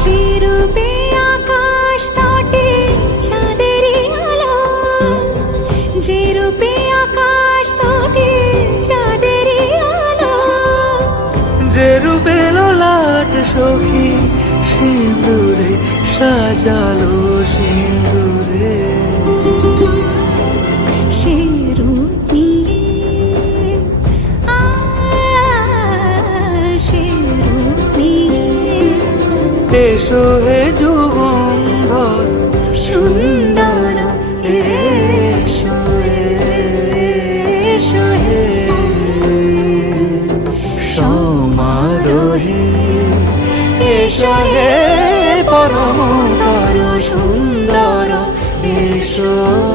আকাশ চাঁদের আকাশ তটে চাঁদের সখী সিঁদুরে সাজালো সিঁদুরে এসো হে যুগন্ধর সুন্দর এসো এসো হে। সমারোহে এসো হে পরম তর সুন্দর এসো।